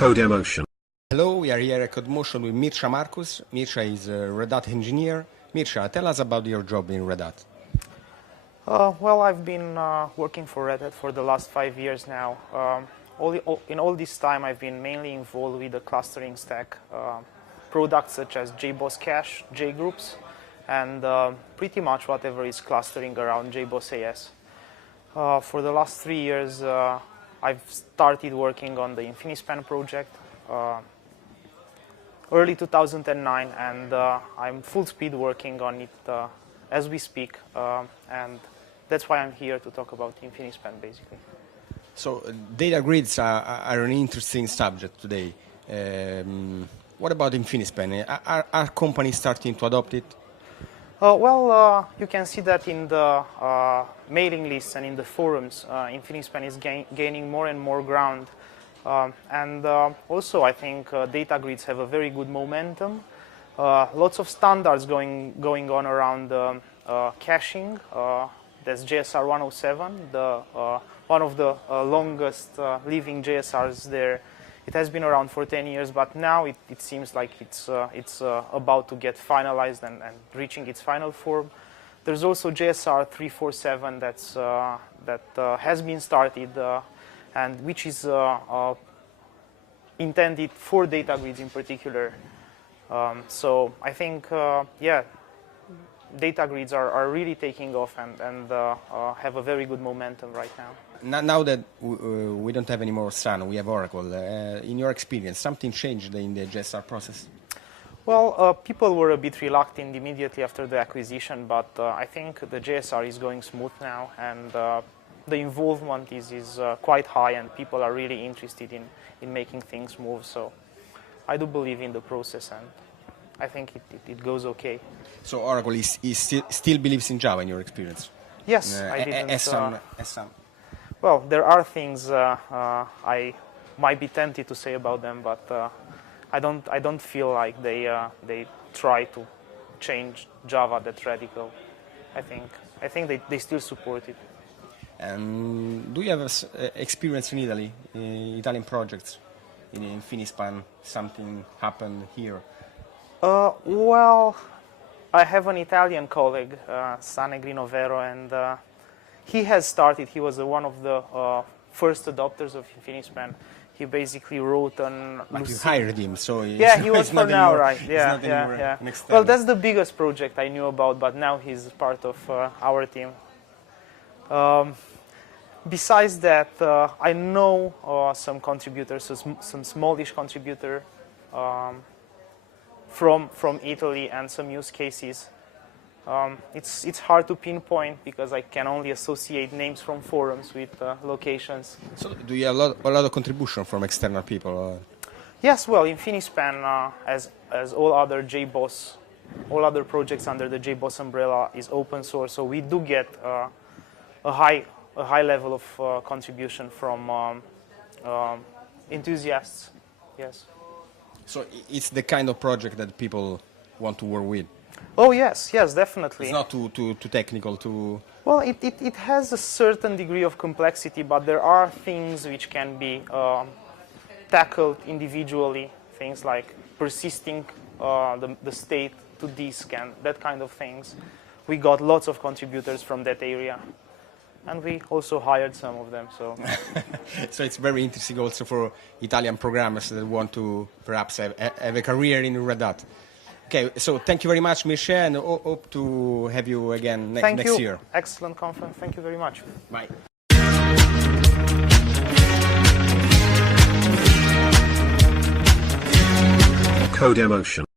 Codemotion. Hello, we are here at Codemotion with Mircea Markus. Mircea is a Red Hat engineer. Mircea, tell us about your job in Red Hat. Well, I've been working for Red Hat for the last 5 years now. In all this time, I've been mainly involved with the clustering stack, products such as JBoss Cache, JGroups, and pretty much whatever is clustering around JBoss AS. For the last 3 years, I've started working on the InfiniSpan project early 2009, and I'm full speed working on it as we speak, and that's why I'm here to talk about InfiniSpan, basically. So data grids are an interesting subject today. What about InfiniSpan? Are companies starting to adopt it? Well, you can see that in the mailing lists and in the forums, InfiniSpan is gaining more and more ground. And also, I think data grids have a very good momentum. Lots of standards going on around caching. There's JSR 107, one of the longest living JSRs there. It has been around for 10 years, but now it seems like it's about to get finalized and reaching its final form. There's also JSR 347 that has been started and which is intended for data grids in particular. So I think, yeah, data grids are really taking off and have a very good momentum right now. Now that we don't have any more Sun, we have Oracle. In your experience, something changed in the JSR process? Well, people were a bit reluctant immediately after the acquisition, but I think the JSR is going smooth now, and the involvement is quite high, and people are really interested in making things move. So I do believe in the process, and I think it goes okay. So Oracle still believes in Java in your experience? Yes, I didn't. Some. Well, there are things I might be tempted to say about them, but I don't feel like they try to change Java that radical. I think they still support it. Do you have experience in Italy, Italian projects, in InfiniSpan? Something happened here? Well, I have an Italian colleague, Sane Grinovero, and he has started. He was one of the first adopters of InfiniSpan. He basically wrote an. But you hired him, so yeah, he was for now, right? Yeah, yeah. Well, that's the biggest project I knew about, but now he's part of our team. Besides that, I know some contributors, some smallish contributor from Italy, and some use cases. It's hard to pinpoint because I can only associate names from forums with locations. So do you have a lot of contribution from external people? Yes, well, InfiniSpan, as all other JBoss, all other projects under the JBoss umbrella is open source, so we do get a high level of contribution from enthusiasts. Yes. So it's the kind of project that people want to work with? Oh, yes, definitely. It's not too technical to... Well, it has a certain degree of complexity, but there are things which can be tackled individually, things like persisting the state to disk and that kind of things. We got lots of contributors from that area, and we also hired some of them. So, so it's very interesting also for Italian programmers that want to perhaps have a career in Red Hat. Okay, so thank you very much, Mircea, and hope to have you again next year. Excellent conference. Thank you very much. Bye. Codemotion.